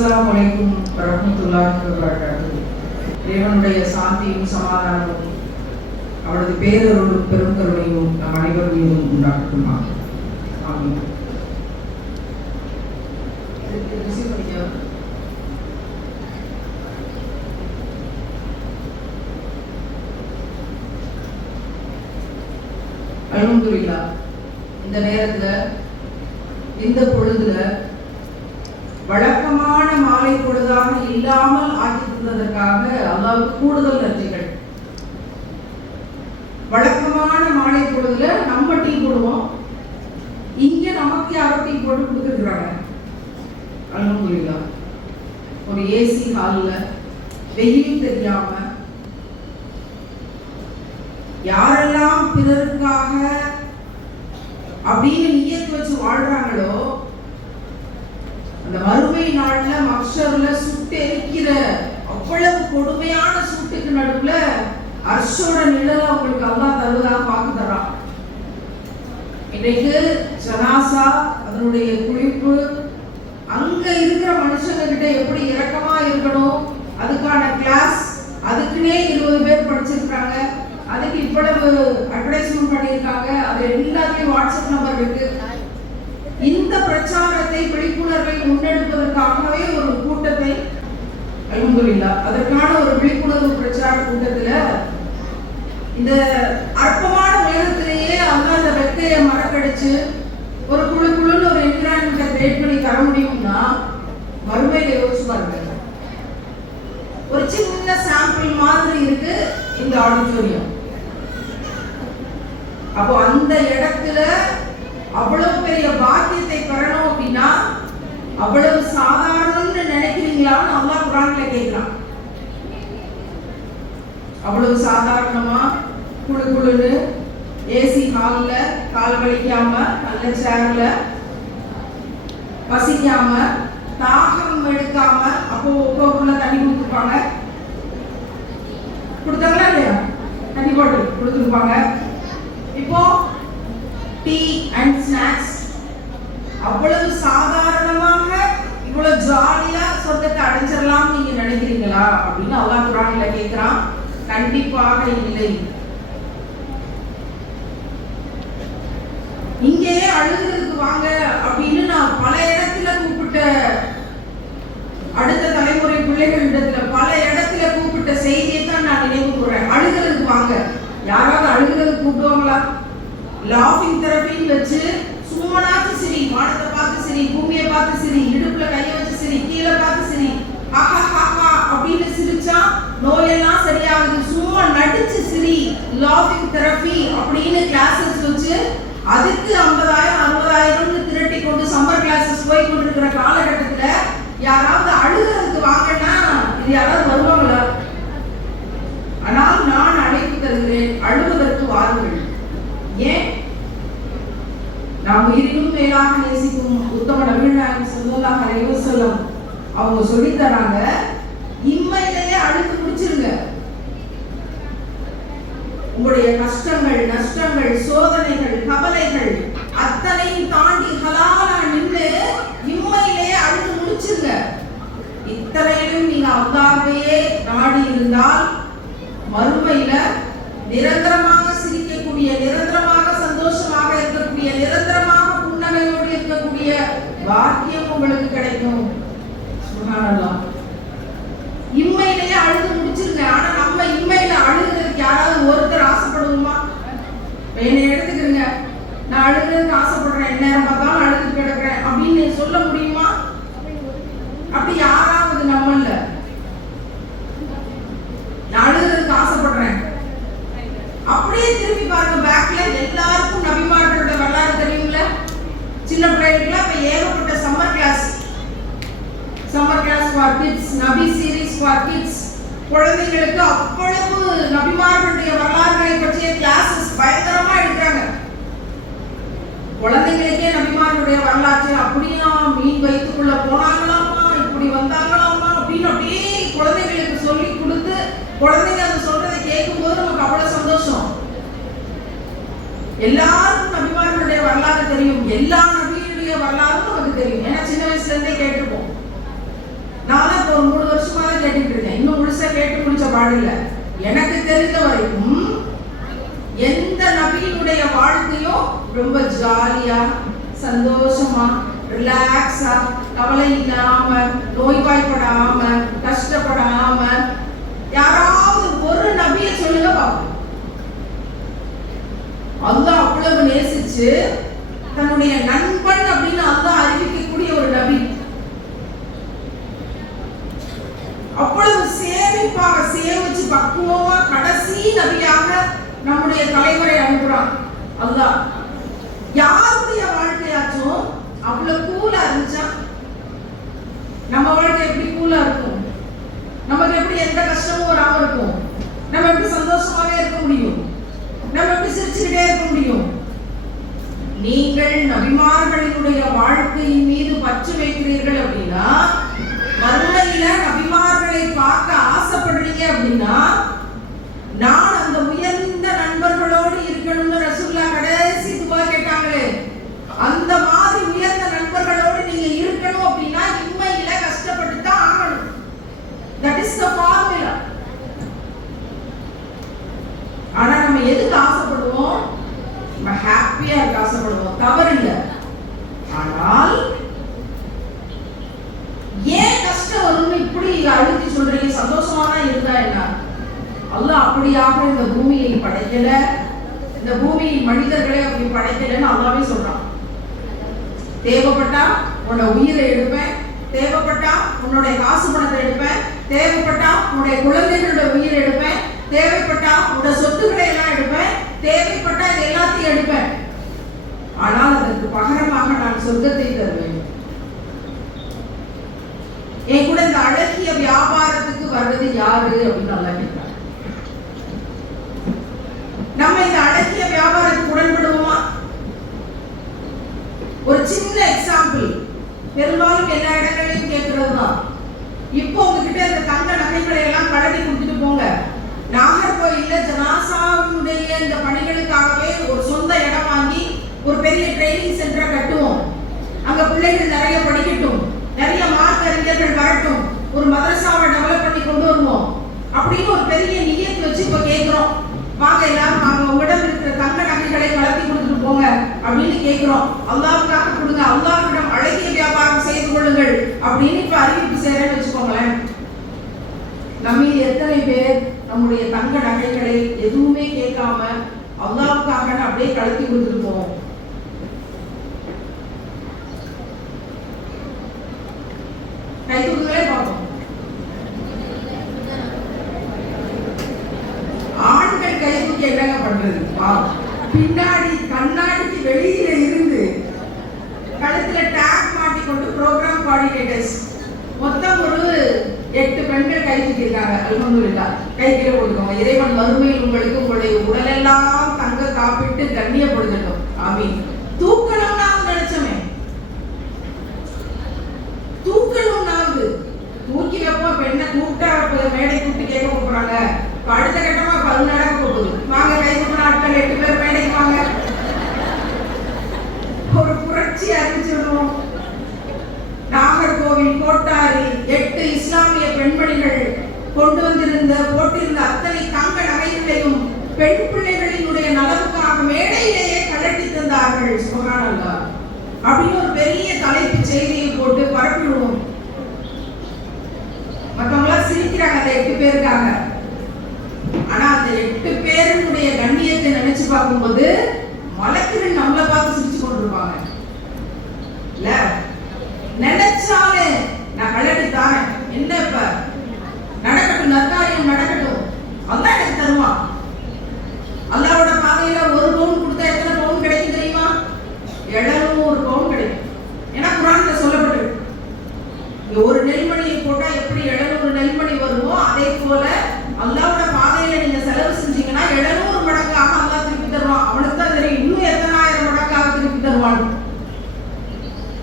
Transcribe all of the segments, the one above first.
அஸ்லாம் வலைக்கும் வரமத்துல்லாஹி வரகாத்து இறைவனுடைய சாந்தியும் சமாதானமும் அவரது பேரருளும் பெருங்கருணையும் நம் அனைவர் மீதும் உண்டாகட்டுமா ஆமீன். இது இந்த நேரத்துல இந்த பொழுதுல வழக்கமான மாலை பொழுதாக இல்லாமல் ஆக்கி தந்ததற்காக அல்லாவுக்கு கூடுதல் நன்றிகள். வழக்கமான மாலை பொழுதுல நம்ம டீ போடுவோம். இங்க நமக்கு யாரோ டீ போட்டு கொடுத்துருக்குறாங்க. அல்ஹம்துலில்லாஹ் ஒரு ஏசி ஹாலில் வெயில் தெரியாம யாரெல்லாம் பிறருக்காக அப்படின்னு நியத்து வச்சு வாழ்றாங்களோ அந்த மறுமை நாள்ல மக்ஷர்ல சுட்டெரிக்கிற அவ்வளவு கொடுமையான சூட்டுக்கு நடுவுல அர்ஷோட நிழல அவங்களுக்கு அல்லா தருவதா பார்க்க தரான். இன்னைக்கு ஜனாசா அதனுடைய குளிப்பு அங்க இருக்கிற மனுஷங்க கிட்ட எப்படி இரக்கமா இருக்கணும்? அதுக்கான கிளாஸ் அதுக்குன்னே இருபது பேர் படிச்சிருக்காங்க. அதுக்கு இவ்வளவு அட்வர்டைஸ்மெண்ட் பண்ணியிருக்காங்க அது எல்லாத்துலயும் வாட்ஸ்அப் நம்பர் இருக்கு இந்த பிரச்சாரத்தை விழிப்புணர்வை முன்னெடுப்பதற்காகவே ஒரு கூட்டத்தை அல்ஹம்துலில்லா அதற்கான ஒரு விழிப்புணர்வு பிரச்சார கூட்டத்துல இந்த அற்பமான உலகத்திலேயே அல்லாஹ் அந்த வெக்கையை மறக்கடிச்சு ஒரு குழு குழுன்னு ஒரு என்விரான்மெண்ட்டை கிரியேட் பண்ணி தர முடியும்னா மறுமையில யோசிச்சு பாருங்க. ஒரு சின்ன சாம்பிள் மாதிரி இருக்கு இந்த ஆடிட்டோரியம். அப்போ அந்த இடத்துல அவ்வளவு பெரிய பாக்கியத்தை பெறணும் அப்படின்னா அவ்வளவு சாதாரணம்னு நினைக்கிறீங்களான்னு அல்லாஹ் குரான்ல கேட்கிறான். அவ்வளவு சாதாரணமா? குழு குழுன்னு ஏசி ஹால்ல கால் வலிக்காம நல்ல சேர்ல பசிக்காம தாகம் எடுக்காம அப்போ ஒவ்வொருல தண்ணி கொடுத்துருப்பாங்க. கொடுத்தாங்களா இல்லையா? தண்ணி பாட்டில் கொடுத்துருப்பாங்க. இப்போ டீ அண்ட் ஸ்நாக்ஸ் அவ்வளவு சாதாரண ஜாலியா சொர்க்கத்தை அடைஞ்சிடலாம் நீங்க நினைக்கிறீங்களா? அப்படின்னு அல்லாஹ் குரானில கேட்கிறான் கண்டிப்பாக இல்லை. இங்கே அழுகிறதுக்கு வாங்க அப்படின்னு நான் பல இடத்துல கூப்பிட்ட அடுத்த தலைமுறை பிள்ளைகளிடத்துல பல இடத்துல கூப்பிட்ட செய்தியை தான் நான் நினைவு கூறேன் அழுகிறதுக்கு வாங்க. யாராவது அழுகிறதுக்கு கூப்பிடுவாங்களா? லாஃபிங் தெரப்பின்னு வச்சு சும்மனாச்சு சரி வானத்தை பார்த்து சரி பூமியை பார்த்து சரி இடுப்புல கையை வச்சு சரி கீழே பார்த்து சரி ஆஹா ஹாஹா அப்படின்னு சிரிச்சா நோயெல்லாம் சரியாகுது. சும்மா நடிச்சு சிரி லாஃபிங் தெரப்பி அப்படின்னு கிளாஸஸ் வச்சு அதுக்கு ஐம்பதாயிரம் அறுபதாயிரம்னு திரட்டி கொண்டு சம்மர் கிளாஸஸ் போய் கொண்டிருக்கிற காலகட்டத்தில் யாராவது அழுகிறதுக்கு வாங்கன்னா இது யாராவது வருவாங்களா? ஆனால் நான் உயிரினும் நேசிக்கும் உத்தம நபிநாயகம் ஸல்லல்லாஹு அலைஹி வஸல்லம் அவங்க சொல்லி தராங்க. இம்மையிலேயே அழுத்து முடிச்சிருங்க உங்களுடைய கஷ்டங்கள் நஷ்டங்கள் சோதனைகள் கவலைகள் அத்தனையும் தாண்டி ஹலாலா நின்று இம்மையிலேயே அழுத்து முடிச்சிருங்க இத்தனையிலும் நீங்க அல்லாஹ்வையே நாடி இருந்தால் மறு உங்களுக்கு கிடைக்கும். சுப்ஹானல்லாஹ் இம்மையிலேயே அழுது முடிச்சிருங்க ஆனா நம்ம இம்மையில அழுகிறதுக்கு யாராவது ஒருத்தர் ஆசைப்படுவோமா இப்ப என்னை எடுத்துக்கிறங்க நான் அழுகிறதுக்கு ஆசைப்படுறேன் எந்நேரம் பார்த்தாலும் அழுது கிடக்குறேன் அப்படின்னு சொல்ல முடியுமா அப்படி யாராவது நம்மள நான் அழுகிறதுக்கு ஆசைப்படுறேன் அப்படியே திரும்பி பாருங்க பேக்ல எல்லாருக்கும் நபிமார்களோட வரலாறு தெரியும்ல சின்ன பிள்ளைகளுக்குலாம் இப்ப ஏகப்பட்ட summer class summer class for kids நபி சீரீஸ் ஃபார் கிட்ஸ் குழந்தைகளுக்கு அவ்வளவு நபிமார்களுடைய வரலாறுகளை பற்றிய கிளாஸஸ் பயங்கரமா எடுக்கிறாங்க. குழந்தைகளுக்கே நபிமார்களுடைய வரலாற்றை அப்படியா மீன் வயிற்றுக்குள்ள போனாங்களாமா இப்படி வந்தாங்களாமா அப்படின்னு அப்படியே குழந்தைகளுக்கு சொல்லி கொடுத்து குழந்தைங்க அதை சொல்றதை கேட்கும் போது நமக்கு அவ்வளவு சந்தோஷம். எல்லாருக்கும் நபிமார்களுடைய வரலாறு தெரியும். எல்லா நபியுடைய வரலாறும் நமக்கு தெரியும். ஏன்னா சின்ன வயசுல இருந்தே கேட்டு வருஷமா கேட்டுட்டு இருக்கேன். இன்னும் முழுசா கேட்டு முடிச்ச பாடல எனக்கு தெரிஞ்ச வரைக்கும் எந்த நபியினுடைய வாழ்க்கையும் ரொம்ப ஜாலியா சந்தோஷமா ரிலாக்ஸா கவலை இல்லாம நோய்வாய்ப்படாம நம்ம வாழ்க்கை எப்படி கூலா இருக்கும்? நமக்கு எப்படி எந்த கஷ்டமும் வராம இருக்கும்? நம்ம எப்படி சந்தோஷமாவே இருக்க முடியும்? நம்ம எப்படி சிரிச்சுக்கிட்டே இருக்க முடியும்? நீங்கள் நபிமார்களினுடைய வாழ்க்கையின் மீது பற்று வைக்கிறீர்கள் அப்படின்னா மறுமையில நபிமார்களை பார்க்க ஆசைப்படுறீங்க அப்படின்னா நான் அந்த உயர்ந்த நண்பர்களோடு இருக்கணும்னு ரசூல்லா கடைசி துவா கேட்டாங்களே அந்த மாதிரி உயர்ந்த நண்பர்களோடு நீங்க இருக்கணும் அப்படின்னா இம்மையில கஷ்டப்பட்டு தான் ஆகணும் தட் இஸ் த ஃபார்முலா ஆனா நம்ம எதுக்கு ஆசைப்படுவோம் நம்ம ஹாப்பியா இருக்க ஆசைப்படுவோம் தவறு இல்லை ஆனால் ஏன் கஷ்டம் வரும்னு இப்படி அழுத்தி சொல்றீங்க சந்தோஷமா தான் இருந்தா என்ன அல்லாஹ் இந்த பூமியை படைக்கல. இந்த பூமியின் மனிதர்களை அப்படி படைக்கலன்னு அல்லாவே சொல்றான். தேவைப்பட்டா உன்னோட உயிரை எடுப்பேன். தேவைப்பட்டா உன்னுடைய காசு பணத்தை எடுப்பேன். தேவைப்பட்டா உன்னுடைய குழந்தைகளோட உயிரை எடுப்பேன். தேவைப்பட்டா உன்னோட சொத்துக்களை எல்லாம் எடுப்பேன். தேவைப்பட்டா இது எல்லாத்தையும் எடுப்பேன். ஆனால் அதற்கு பகரமாக நான் சொர்க்கத்தை தருவேன். என் கூட இந்த அழகிய வியாபாரத்துக்கு வர்றது யாரு அப்படின்னு நல்லா நம்ம இந்த அடக்கிய வியாபாரத்துக்கு உடன்படுவோமா? ஒரு சின்ன எக்ஸாம்பிள் பெரும்பாலும் எல்லா இடங்களையும் கேட்கறது தான் இப்போ உங்ககிட்ட இந்த தங்க நகைகளை எல்லாம் கழட்டி கொடுத்துட்டு போங்க. நாகர்கோயில்ல ஜனாசாவுடைய இந்த பணிகளுக்காகவே ஒரு சொந்த இடம் வாங்கி ஒரு பெரிய ட்ரைனிங் சென்டரை கட்டுவோம். அங்க பிள்ளைகள் நிறைய படிக்கட்டும். நிறைய மார்க் அறிஞர்கள் வரட்டும். ஒரு மதரசாவை டெவலப் பண்ணி கொண்டு வருவோம். அப்படின்னு ஒரு பெரிய நியத்து வச்சு இப்போ கேட்குறோம். வாங்க எல்லாரும் வாங்க. உங்களிடம் இருக்கிற தங்க நகைகளை வளர்த்தி கொடுத்துட்டு போங்க அப்படின்னு கேட்கிறோம் அல்லாவுக்காக கொடுங்க. அல்லாவிடம் அழகிய வியாபாரம் செய்து கொள்ளுங்கள் அப்படின்னு இப்ப அறிவிப்பு செய்யறேன்னு வச்சுக்கோங்களேன். நம்ம எத்தனை பேர் நம்முடைய தங்க நகைகளை எதுவுமே கேட்காம அல்லாவுக்காக அப்படியே கலத்தி கொடுத்துட்டு போவோம் கை தூக்குங்களே பார்ப்போம் ஆண்கள் கை தூக்கி என்னங்க பண்றது பாவம். பின்னாடி கண்ணாடிக்கு வெளியில இருந்து கழுத்துல டேக் மாட்டி கொண்டு ப்ரோக்ராம் கோஆர்டினேட்டர்ஸ் மொத்தம் ஒரு எட்டு பெண்கள் கை தூக்கியிருக்காங்க அல்ஹம்துலில்லாஹ் கை கீழே போட்டுக்கோங்க. இறைவன் மறுமையில் உங்களுக்கு உங்களுடைய உடலெல்லாம் தங்க காப்பிட்டு கண்ணியப்படுத்தட்டும். ஆமீன். தூக்கணும்னு அவங்க நினைச்சோமே. தூக்கணும்னாவது தூக்கி வைப்போம் பெண்ணை என்ன கூப்பிட்டா இப்ப மேடை கூப்பிட்டு கேட்க போறாங்க இப்ப அடுத்த கட்டமா இப்ப அது நடக்க போகுது வாங்க கை தூக்கின ஆட்கள் எட்டு பேர் மேடைக்கு வாங்க ஒரு புரட்சி அறிவிச்சிடுவோம் நாகர்கோவில் கோட்டாரில் எட்டு இஸ்லாமிய பெண்மணிகள் கொண்டு வந்திருந்த போட்டிருந்த அத்தனை தங்க நகைகளையும் பெண் பிள்ளைகளினுடைய நலவுக்காக மேடையிலேயே கலட்டி தந்தார்கள் சுபகானல்லா அப்படின்னு ஒரு பெரிய தலைப்பு செய்தியை போட்டு பரப்பிடுவோம். மற்றவங்களாம் சிரிக்கிறாங்க அந்த எட்டு பேருக்காக. ஆனா அந்த எட்டு பேருடைய கண்ணியத்தை நினைச்சு பார்க்கும்போது மலக்குகள் நம்மளை பார்த்து சிரிச்சு கொண்டிருப்பாங்க.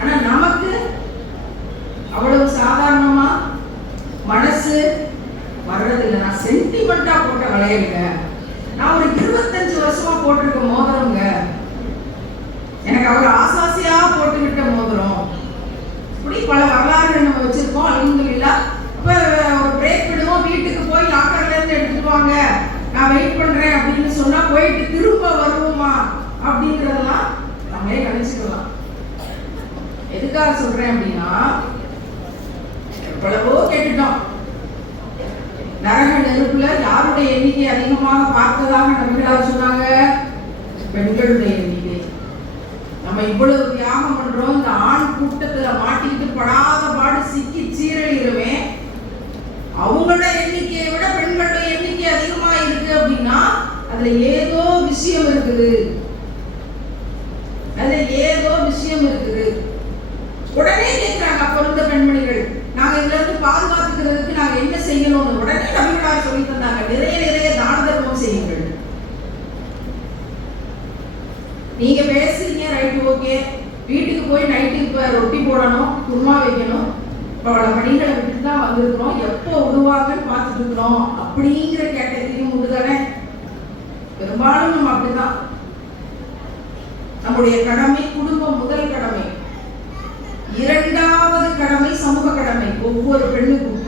ஆனா நமக்கு அவ்வளவு சாதாரணமா மனசு வர்றதில்லை. நான் சென்டிமெண்டா போட்ட வளையலுங்க. நான் ஒரு இருபத்தஞ்சு வருஷமா போட்டிருக்க மோதிரங்க எனக்கு அவர் ஆசாசியா போட்டுக்கிட்ட மோதிரம். இப்படி பல வரலாறுகள் நம்ம வச்சிருக்கோம். அலமதுல்லா பிரேக் விடுவோம் வீட்டுக்கு போய் லாக்கர்ல இருந்து எடுத்துட்டு வாங்க. நான் வெயிட் பண்றேன் அப்படின்னு சொன்னா போயிட்டு திரும்ப வருவோமா? அப்படின்னு எதுக்காக சொல்றேன் அப்படின்னா எவ்வளவோ கேட்டுட்டோம். நரக நெருப்புல யாருடைய எண்ணிக்கை அதிகமாக பார்த்ததாக நபிகளார் சொன்னாங்க? பெண்களுடைய எண்ணிக்கை. நம்ம இவ்வளவு தியாகம் பண்றோம் இந்த ஆண் கூட்டத்துல மாட்டிக்கிட்டு படாத பாடு சிக்கி சீரழிகிறோமே அவங்களோட எண்ணிக்கையை விட பெண்களோட எண்ணிக்கை அதிகமா இருக்கு அப்படின்னா அதுல ஏதோ விஷயம் இருக்குது அதுல ஏதோ விஷயம் இருக்குது உடனே கேட்கிறாங்க அப்ப இருந்த பெண்மணிகள் நாங்க இதுல இருந்து பாதுகாத்துக்கிறதுக்கு நாங்க என்ன செய்யணும்னு உடனே நபிகளார் சொல்லி தந்தாங்க நிறைய நிறைய தான தர்மம் செய்யுங்கள் நீங்க பேசுறீங்க ரைட் ஓகே வீட்டுக்கு போய் நைட்டுக்கு இப்போ ரொட்டி சும்மா வைக்கணும். பல பணிகளை விட்டு தான் வந்திருக்கிறோம். எப்போ உருவாகன்னு பார்த்துட்டு இருக்கிறோம் அப்படிங்கிற கேட்டகரியும் உண்டு தானே பெரும்பாலும் நம்ம அப்படிதான். நம்முடைய கடமை குடும்பம் முதல் கடமை. இரண்டாவது கடமை சமூக கடமை. ஒவ்வொரு பெண்ணுக்கும்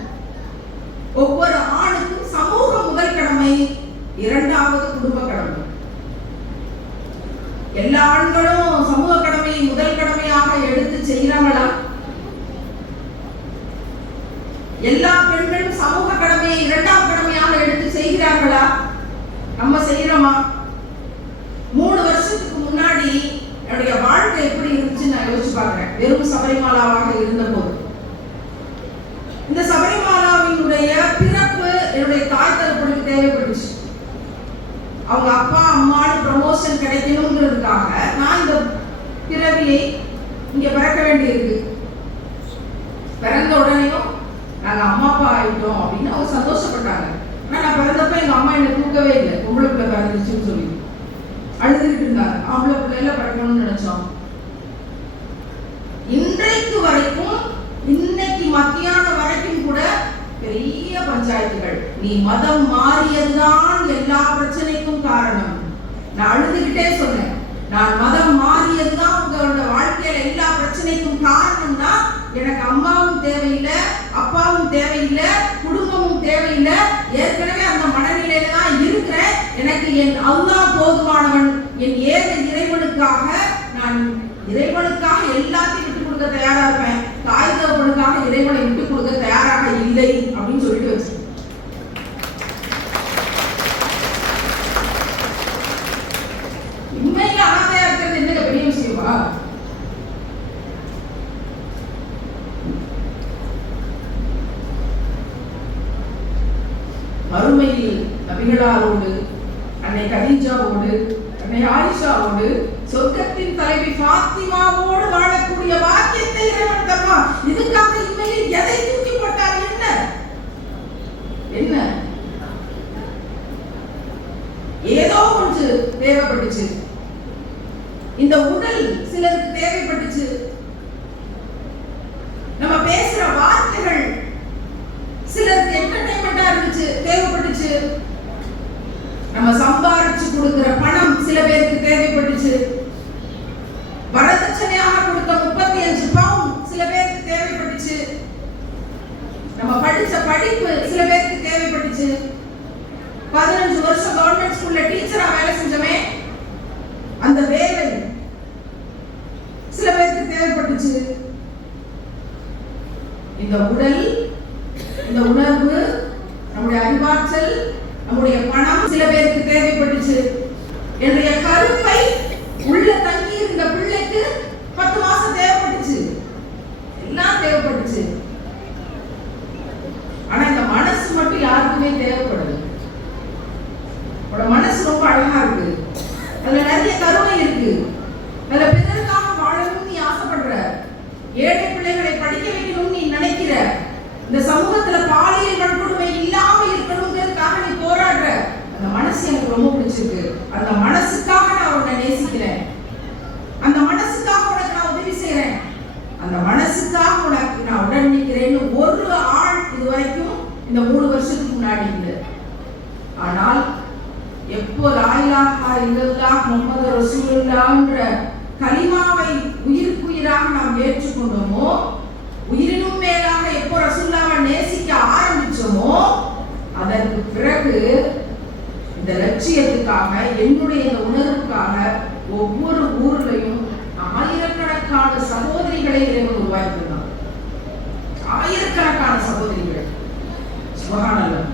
ஒவ்வொரு ஆணுக்கும் சமூக முதல் கடமை இரண்டாவது குடும்ப கடமை. எல்லா ஆண்களும் சமூக கடமையை முதல் கடமையாக எடுத்து செய்கிறாங்களா எல்லா பெண்களும் சமூக கடமையை இரண்டாம் கடமையாக எடுத்து செய்கிறார்களா? நம்ம செய்யறோமா? மூணு வருஷத்துக்கு முன்னாடி என்னுடைய வாழ்க்கை எப்படி இருந்துச்சுன்னு நான் யோசிச்சு பாக்குறேன் வெறும் சபரிமாலாவாக இருந்த போது இந்த சபரிமாலாவினுடைய பிறப்பு என்னுடைய தாய் தரப்புக்கு தேவைப்பட்டுச்சு. அவங்க அப்பா அம்மானு ப்ரமோஷன் கிடைக்கணுங்கிறதுக்காக நான் இந்த பிறவியை இங்க பிறக்க வேண்டியிருக்கு பிறந்த உடனேயும் நாங்க அம்மா அப்பா ஆயிட்டோம் அப்படின்னு அவங்க சந்தோஷப்பட்டாங்க ஆனா நான் பிறந்தப்ப எங்க அம்மா என்னை தூக்கவே இல்லை. பொம்பளை பிள்ளை பிறந்துச்சுன்னு சொல்லி. அழுதுகிட்டு இருந்தாங்க. ஆம்பளை பிள்ளைல படிக்கணும்னு நினைச்சோம். இன்றைக்கு வரைக்கும் இன்னைக்கு மத்தியானம் வரைக்கும் கூட பெரிய பஞ்சாயத்துகள். நீ மதம் மாறியதுதான் எல்லா பிரச்சனைக்கும் காரணம். நான் அழுதுகிட்டே சொன்னேன். நான் மதம் மாறியதுதான் உங்களோட வாழ்க்கையில எல்லா பிரச்சனைக்கும் காரணம்னா எனக்கு அம்மாவும் தேவையில்லை அப்பாவும் தேவையில்லை குடும்பமும் தேவையில்லை ஏற்க அந்த மனநிலையில தான் இருக்கிறேன் எனக்கு என் அல்லாஹ் போதுமானவன் என் ஏக இறைவனுக்காக நான் இறைவனுக்காக எல்லாத்தையும் விட்டு கொடுக்க தயாரா இருப்பேன். தாய் தகவனுக்காக இறைவனை விட்டு கொடுக்க தயாராக இல்லை அப்படின்னு சொல்லிட்டு வச்சு உண்மையில அனாதையா இருக்கிறது என்ன பெரிய விஷயமா? மறுமையில் நபிகளாரோடு அன்னை கதீஜாவோடு அன்னை ஆயிஷாவோடு சொர்க்கத்தின் தலைவி பாத்திமாவோடு வாழக்கூடிய வாக்கியத்தை இறைவன் தருவான். இதுக்காக இன்மையில் எதை தூக்கி போட்டார் என்ன? என்ன? ஏதோ ஒன்று தேவைப்பட்டுச்சு. இந்த உடல் சிலருக்கு தேவைப்பட்டுச்சு. நம்ம பேசுற வார்த்தைகள் சிலருக்கு என்டர்டைன்மெண்டா இருந்துச்சு தேவைப்பட்டுச்சு. சம்பாரிச்சு கொடுக்கிற பணம் சில பேருக்கு தேவைப்பட்டுச்சு. வரதட்சணையாக கொடுத்த முப்பத்தி அஞ்சு பவுன் சில பேருக்கு தேவைப்பட்டுச்சு. நம்ம படிச்ச படிப்பு சில பேருக்கு தேவைப்பட்டுச்சு. பதினஞ்சு வருஷம் கவர்மெண்ட் ஸ்கூல்ல டீச்சரா வேலை செஞ்சோமே அந்த வேலை சில பேருக்கு தேவைப்பட்டுச்சு. இந்த உடல் இந்த உணர்வு நம்முடைய அறிவாற்றல் நம்முடைய பணம் சில பேருக்கு தேவைப்பட்டுச்சு என்னுடைய கருப்பை உள்ள தங்கி இருந்த பிள்ளைக்கு பத்து மாசம் தேவைப்பட்டுச்சு எல்லாம் தேவைப்பட்டுச்சு ஆனா இந்த மனசு மட்டும் யாருக்குமே தேவைப்படுது உன்னோட மனசு ரொம்ப அழகா இருக்கு அதுல நிறைய கருணை இருக்கு. அதுல பிறருக்காக வாழணும்னு நீ ஆசைப்படுற. ஏழை பிள்ளைகளை படிக்க வைக்கணும்னு நீ நினைக்கிற. இந்த சமூகத்துல பாலியல் வன்கொடுமை இல்லாம இருக்கணுங்கிறதுக்காக நீ போராடுற. அந்த மனசு எனக்கு ரொம்ப பிடிச்சிருக்கு. அந்த மனசுக்காக நான் உன்னை நேசிக்கிறேன். அந்த மனசுக்காக உனக்கு நான் உதவி செய்யறேன் அந்த மனசுக்காக உனக்கு நான் உடன் நிற்கிறேன்னு ஒரு ஆள் இதுவரைக்கும் இந்த மூணு வருஷத்துக்கு முன்னாடி இல்லை ஆனால் எப்போ லாயிலாஹா இல்லல்லா முகமது ரசூலுல்லான்ற கலிமாவை உயிருக்குயிராக நாம் ஏற்றுக்கொண்டோமோ உயிரினும் மேலாக எப்போ ரசூல்லாவை நேசிக்க ஆரம்பிச்சோமோ அதற்கு பிறகு இந்த லட்சியத்துக்காக என்னுடைய இந்த உணர்வுக்காக ஒவ்வொரு ஊர்லையும் ஆயிரக்கணக்கான சகோதரிகளை இறைவன் உருவாக்கினான் ஆயிரக்கணக்கான சகோதரிகள். சுபகானல்லம்